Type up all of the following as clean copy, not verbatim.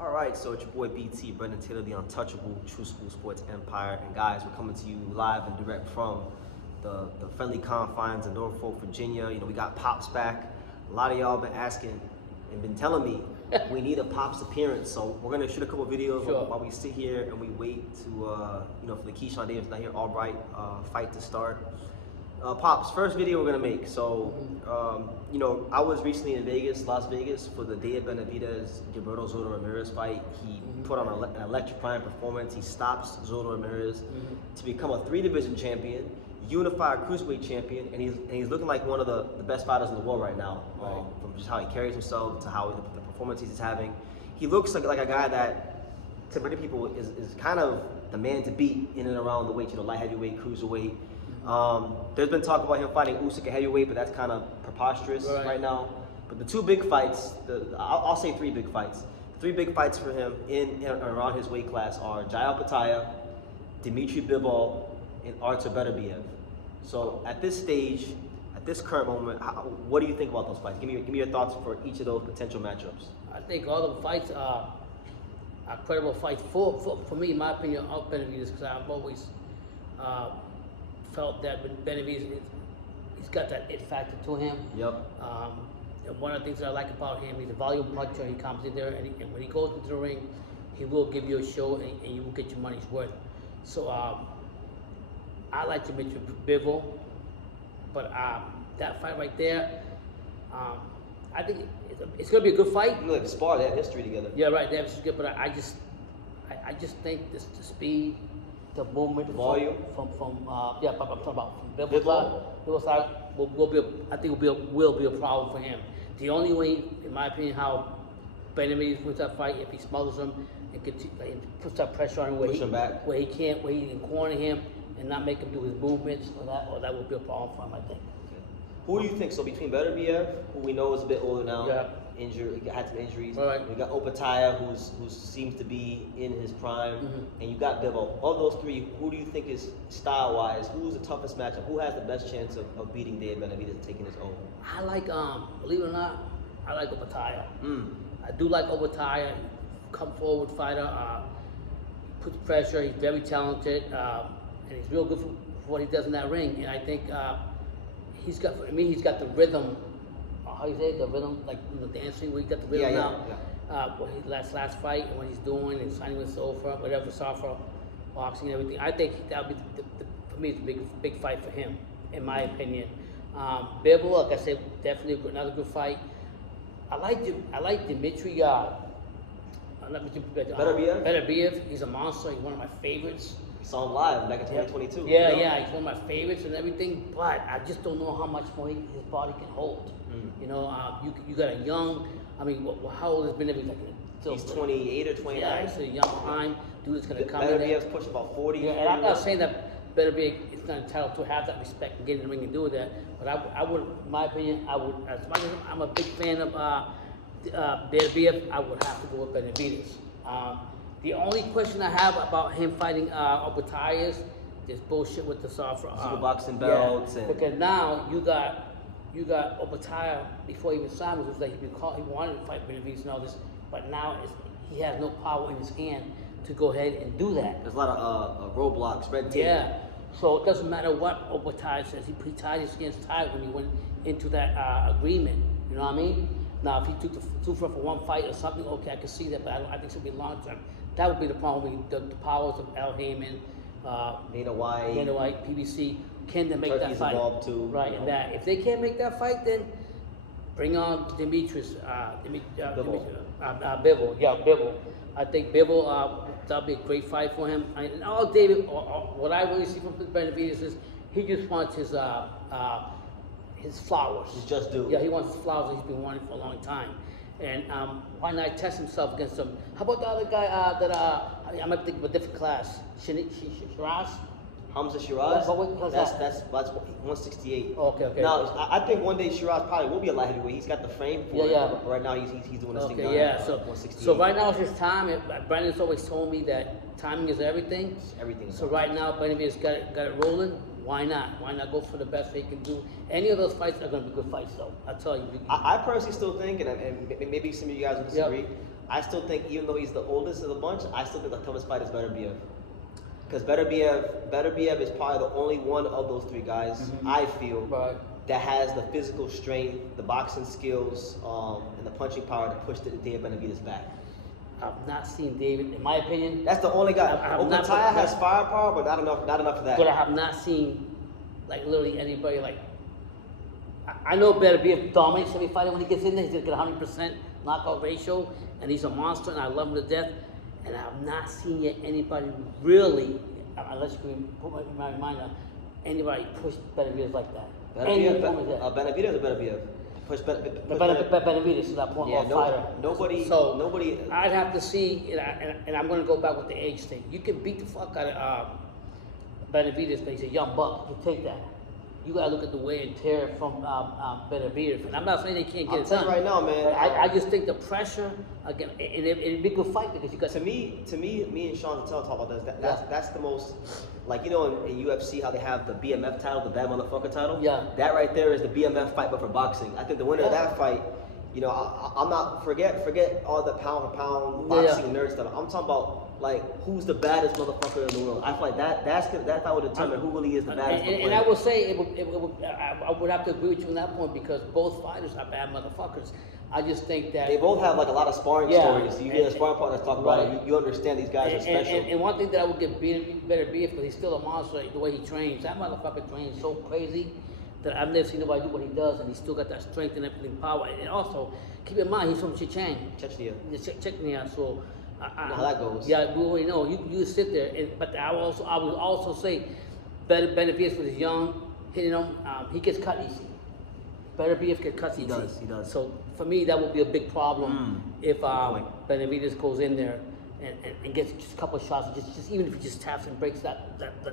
All right, so it's your boy BT, Brendan Taylor, the untouchable True School Sports Empire. And guys, we're coming to you live and direct from the friendly confines of Norfolk, Virginia. You know, we got Pops back. A lot of y'all been asking and been telling me we need a Pops appearance. So we're gonna shoot a couple videos while we sit here and we wait to, you know, for the Keyshawn Davis Not Here Albright fight to start. Pops, first video we're gonna make. So, you know, I was recently in Vegas, Las Vegas, for the Benavidez Gilberto Zoldo Ramirez fight. He put on an electrifying performance. He stops Zoldo Ramirez to become a 3-division champion, unified cruiserweight champion, and he's looking like one of the best fighters in the world right now. From just how he carries himself to how the performance he's having. He looks like a guy that, to many people, is kind of the man to beat in and around the weight, you know, light heavyweight, cruiserweight. There's been talk about him fighting Usyk at heavyweight, but that's kind of preposterous right now. But the two big fights, I'll say 3 big fights. The 3 big fights for him in and around his weight class are Jai Opetaia, Dmitry Bivol, and Artur Beterbiev. So at this stage, at this current moment, what do you think about those fights? Give me your thoughts for each of those potential matchups. I think all the fights are credible fights for me, in my opinion, of Benavidez, because I've always felt that Benavidez, he's got that it factor to him. Yep. And one of the things that I like about him, he's a volume puncher. He comes in there, and when he goes into the ring, he will give you a show, and you will get your money's worth. So I like to mention Bivol, but that fight right there, I think it's going to be a good fight. You like spar, they have history together. Yeah, right. That's good, but I just think the speed, the movement, the volume from I'm talking about from Bivol's side will be a problem for him. The only way, in my opinion, how Benavidez wins that fight, if he smothers him and puts that pressure on him where he can corner him and not make him do his movements, or that will be a problem for him, I think. Who do you think? So between Beterbiev, who we know is a bit older now, injured, had some injuries. We got Opetaia, who seems to be in his prime, and you got Bivol. Of those 3, who do you think is style-wise? Who's the toughest matchup? Who has the best chance of beating Dave Benavidez and taking his own? I like, believe it or not, I like Opetaia. I do like Opetaia. Come forward fighter, puts pressure. He's very talented, and he's real good for what he does in that ring. And I think he's got the rhythm. How you say it? The rhythm, like in the dancing, where he got the rhythm now. What his last fight and what he's doing and signing with Sofa, whatever, Sofa, boxing and everything. I think that would be for me, it's a big fight for him, in my opinion. Bivol, like I said, definitely another good fight. I like Dmitry. Beterbiev. He's a monster. He's one of my favorites. We saw him live back in 2022. Yeah, he's one of my favorites and everything. But I just don't know how much more his body can hold. You know, you got a young. I mean, how old is Benavidez? He's 28 or 29. Yeah, it's a young time. Dude is going to come in there. Beterbiev's pushing about 40. Yeah, and I'm not saying that Beterbiev is not entitled to have that respect and get in the ring and do that. But I would, in my opinion, as much as I'm a big fan of Beterbiev, I would have to go with Benavidez. The only question I have about him fighting Opetaia is this bullshit with the Super boxing belts. Yeah, because now you got Opetaia before he even signed. It was like he wanted to fight Benavidez and all this, but now he has no power in his hand to go ahead and do that. There's a lot of roadblocks, red tape. Yeah, so it doesn't matter what Opetaia says. He tied his hands tied when he went into that agreement. You know what I mean? Now, if he took the 2 for 1 fight or something, okay, I can see that, but I think it should be long term. That would be the problem. The powers of Al Heyman, Dana White, PBC, can they make that fight? Involved too, right, and that if they can't make that fight, then bring on Bivol. Yeah, Bivol. I think Bivol, that'll be a great fight for him. And all David, what I really see from Benavidez is he just wants his flowers. He's just due. Yeah, he wants his flowers that he's been wanting for a long time. And why not test himself against him? How about the other guy I might think of a different class? Shiraz? Hamza Shiraz? That's 168. Okay. Now, I think one day Shiraz probably will be a light heavyweight. He's got the frame for it. Yeah. Right now, he's doing this thing. So right now it's his time. Brandon's always told me that timing is everything. Everything. So right now, Benavidez got it rolling. Why not? Why not go for the best they can do? Any of those fights are going to be good fights, though. I tell you. I personally still think, and maybe some of you guys will disagree, I still think, even though he's the oldest of the bunch, I still think the toughest fight is Beterbiev. Because Beterbiev is probably the only one of those three guys, I feel, that has the physical strength, the boxing skills, and the punching power to push David Benavidez back. I've not seen David, in my opinion. That's the only guy. Opetaia has firepower, but not enough for that. But I have not seen, like, literally anybody, like, I know Beterbiev dominates every fighter when he gets in there. He's going to get 100% knockout ratio, and he's a monster, and I love him to death. And I have not seen yet anybody really, unless you can put my reminder, anybody push Benavidez like that. Benavidez or Beterbiev? Benavidez to that point, fighter. Nobody. I'd have to see, and I'm going to go back with the age thing. You can beat the fuck out of Benavidez, but he's a young buck. You take that. You gotta look at the wear and tear from Benavidez. And I'm not saying they can't get it done right now, man. I just think the pressure again, and it'd be a good fight because you got. To me, me and Sean Patel talk about this. That's the most, like, you know, in UFC how they have the BMF title, the bad motherfucker title. Yeah. That right there is the BMF fight, but for boxing. I think the winner of that fight, you know, I'm not forget all the pound for pound boxing and nerd stuff. I'm talking about, like, who's the baddest motherfucker in the world. I feel like that fight would determine who really is the baddest. And I will say, I would have to agree with you on that point because both fighters are bad motherfuckers. I just think that they both have, like, a lot of sparring stories. So you hear the sparring partners talk about it. You understand these guys are special. And one thing that I would give Beterbiev, because he's still a monster, the way he trains. That motherfucker trains so crazy that I've never seen nobody do what he does, and he's still got that strength and everything, power. And also, keep in mind, he's from Chechnya. So. You know how that goes. Yeah, we already know. You sit there, but I would also say, Benavidez was young, hitting him. He gets cut easy. Beterbiev gets cut easy. He does. So for me, that would be a big problem if Benavidez goes in there and gets just a couple of shots. Just even if he just taps and breaks that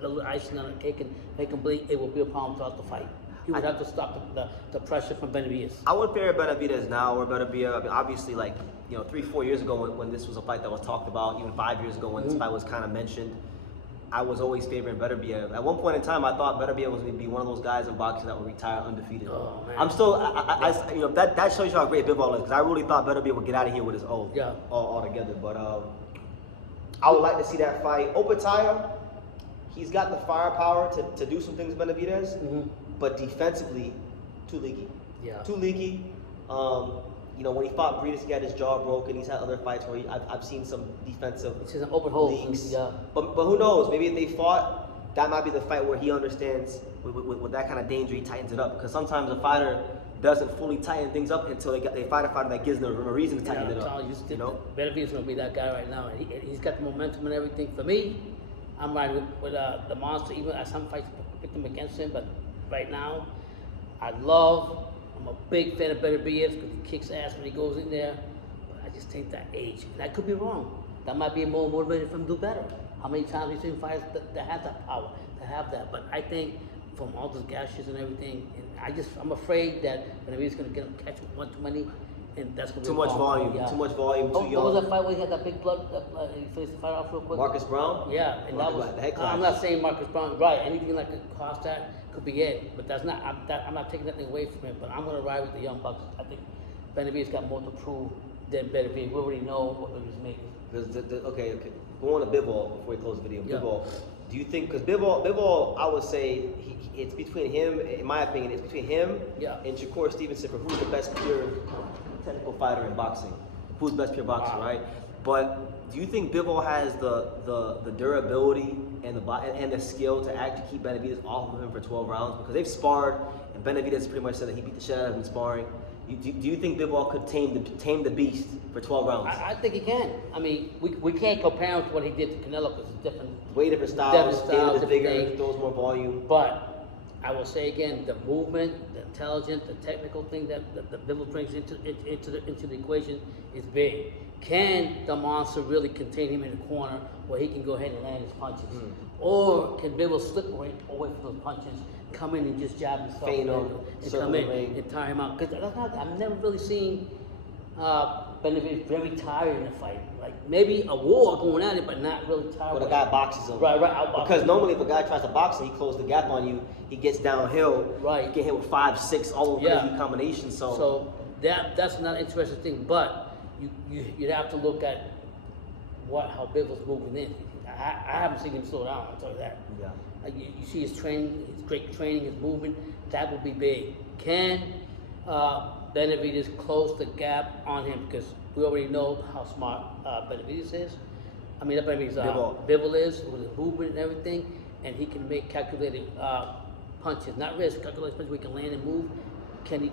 little icing on the cake and make him bleed, it will be a problem throughout the fight. He would have to stop the pressure from Benavidez. I would pair Benavidez now or Beterbiev. I mean, obviously, like, you know, 3-4 years ago when this was a fight that was talked about, even 5 years ago when this fight was kind of mentioned, I was always favoring Beterbiev. At one point in time, I thought Beterbiev was going to be one of those guys in boxing that would retire undefeated. Oh, man. I'm still, you know, that shows you how great Bivol is, because I really thought Beterbiev would get out of here with his O altogether. But I would like to see that fight. Opetaia, he's got the firepower to do some things with Benavidez, but defensively, too leaky. Yeah. Too leaky. You know, when he fought Breedis, he had his jaw broken. He's had other fights where I've seen some defensive It's an open hole. leaks. Yeah. But who knows? Maybe if they fought, that might be the fight where he understands with that kind of danger, he tightens it up. Because sometimes a fighter doesn't fully tighten things up until they fight a fighter that gives them a reason to tighten it up. You know? Benavidez going to be that guy right now. He's got the momentum and everything. For me, I'm riding with the monster. Even at some fights, picked him against him. But right now, I'm a big fan of Beterbiev because he kicks ass when he goes in there. But I just think that age, and I could be wrong. That might be more motivated for him to do better. How many times we've seen fighters that have that power, to have that? But I think from all those gashes and everything, and I'm afraid that Benavidez is going to catch one too many, and that's going to be too much volume. Yeah. Too much volume. Too young. What was that fight where he had that big blood? He finished the fight off real quick. Marcus Brown. Yeah, and that was. I'm not saying Marcus Brown, right? Anything like could cost that could be it, but that's not. I'm not taking nothing away from him. But I'm going to ride with the young bucks. I think Benavidez got more to prove than Beterbiev. We already know what he was making. Okay. Go on to Bivol before we close the video. Yeah. Bivol, do you think? Because Bivol, I would say it's between him. In my opinion, it's between him and Shakur Stevenson for who's the best pure technical fighter in boxing. Who's the best pure boxer, right? But do you think Bivol has the durability and the skill to actually keep Benavidez off of him for 12 rounds? Because they've sparred, and Benavidez pretty much said that he beat the shit out of him in sparring. Do you think Bivol could tame the beast for 12 rounds? I think he can. I mean, we can't compare him to what he did to Canelo because it's different. Way different styles. David is bigger, throws more volume. But I will say again, the movement, the intelligence, the technical thing that Bivol brings into the equation is big. Can the monster really contain him in the corner where he can go ahead and land his punches? Or can Bivol slip away from those punches, come in and just jab himself and come in and tire him out? Because I've never really seen Benavidez very tired in a fight. Like maybe a war going at it, but not really tired. But a guy boxes him. Right. Because normally if a guy tries to box him, he closes the gap on you, he gets downhill, you get hit with 5, 6, all over crazy combinations. So that's not an interesting thing. But you'd have to look at how Bivol's moving in. I haven't seen him slow down, I'll tell you that. Yeah. You see his training, his great training, his movement, that would be big. Can Benavidez close the gap on him? Because we already know how smart Benavidez is. I mean, Bivol is, with his movement and everything, and he can make calculated punches, not risk, calculated punches where he can land and move. Can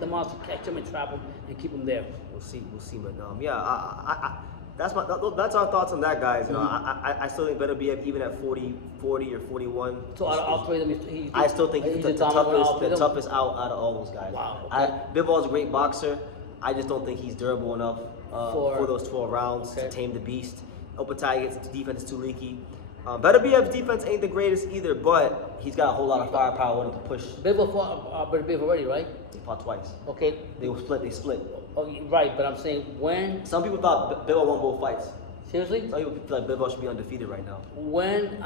the monster catch him and trap him and keep him there? We'll see. But yeah, that's our thoughts on that, guys. You know, I still think Beterbiev, even at 40 or 41. So out of all three of them, I still think he's the toughest out of all those guys. Wow. Okay. Bivol's a great boxer. I just don't think he's durable enough for those 12 rounds to tame the beast. Opetaia's defense is too leaky. Beterbiev's defense ain't the greatest either, but he's got a whole lot of firepower with him to push. Bivol fought Beterbiev already, right? They fought twice. Okay. They split. Oh, right, but I'm saying when. Some people thought Bivol won both fights. Seriously? Some people feel like Bivol should be undefeated right now. When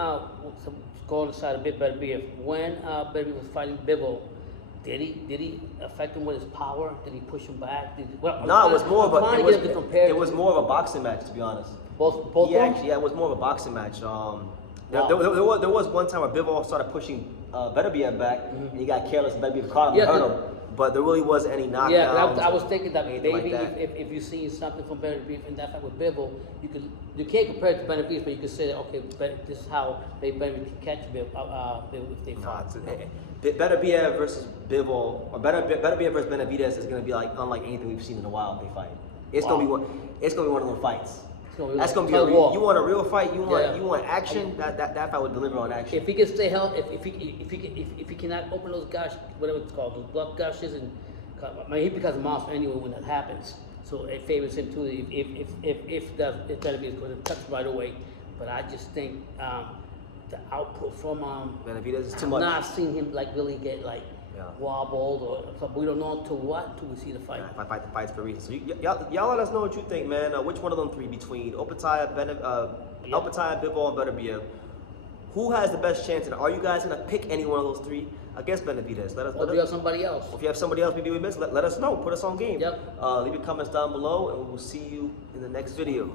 go on the side of Beterbiev, when Beterbiev was fighting Bivol, did he affect him with his power? Did he push him back? It was more of a boxing match, to be honest. Both it was more of a boxing match. There was one time where Bivol started pushing Beterbiev back, and he got careless, and Beterbiev caught him and hurt him. But there really wasn't any knockdown. Yeah, but I was thinking that maybe like that. if you see something from Beterbiev in that fight with Bivol, you can't compare it to Benavidez, but you could say that, okay, this is how maybe Benavidez can catch Bivol if they fight. Beterbiev versus Bivol, or Beterbiev versus Benavidez is going to be like unlike anything we've seen in a while. If they fight, it's going to be one of those fights. That's gonna be a real. You want a real fight. You want action. That fight would deliver on action. If he can stay healthy, if he cannot open those whatever it's called, those blood gushes, and he becomes a monster anyway when that happens. So it favors him too. If Benavidez is going to touch right away, but I just think the output from Benavidez is too much. I've not seen him really get wobbled or something. We don't know until we see the fight. Yeah, the fight's for a reason. So y'all let us know what you think, man. Which one of them three between Opetaia, Bivol, and Beterbiev? Who has the best chance? And are you guys gonna pick any one of those three against Benavidez? Or do you have somebody else? If you have somebody else, maybe we missed. Let us know. Put us on game. Yep. Leave your comments down below, and we will see you in the next video.